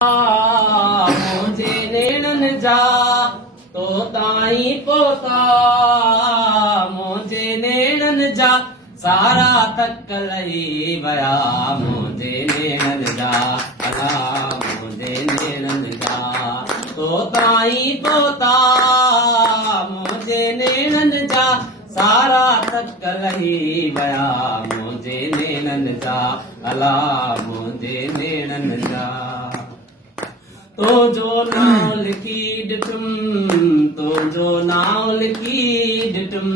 मुझे नेणन जा तो ताई पोता मुझे नेणन जा सारा तक लही वया मुझे नेणन जा अला मुझे नेणन जा तो ताई पोता मुझे नेणन जा सारा तक लही वया मुझे नेणन जा अला मुझे नेणन जा तो जो नाव लिखी डिटुम तो जो नाव लिखी डिटुम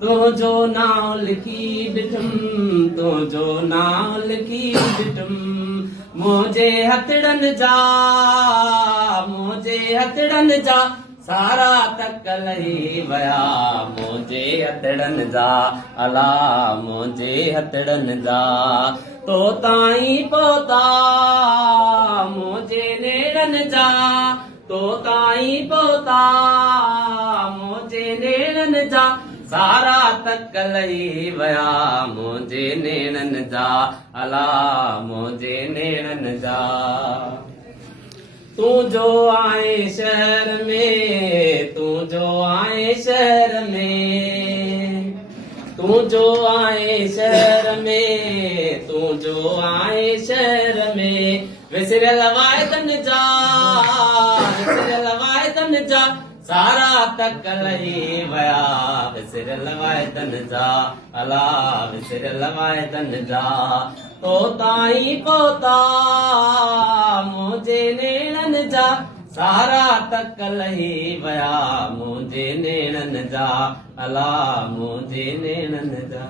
तो जो नाव लिखी डिटुम तो जो नाव लिखी डिटुम मुझे हथड़न जा सारा तक लही वया मुझे हथड़न जा अला मुझे हथड़न जा तो ताई पोता मुझे नेणन जा तो ताई पोता मुझे नेणन जा सारा तक लही वया मुझे नेणन जा अला मुझे नेणन जा तू जो आए शहर में तू जो आए शहर में तू जो आए शहर में तू जो आए शहर में विसर लवायतन जा सारा तक लही वया विसर लवायतन जा अला विसर लवायतन जा तो ताई पोता मुझे नेणन जा सारा तक लही वया मुझे नेणन जा अला मुझे नेणन जा।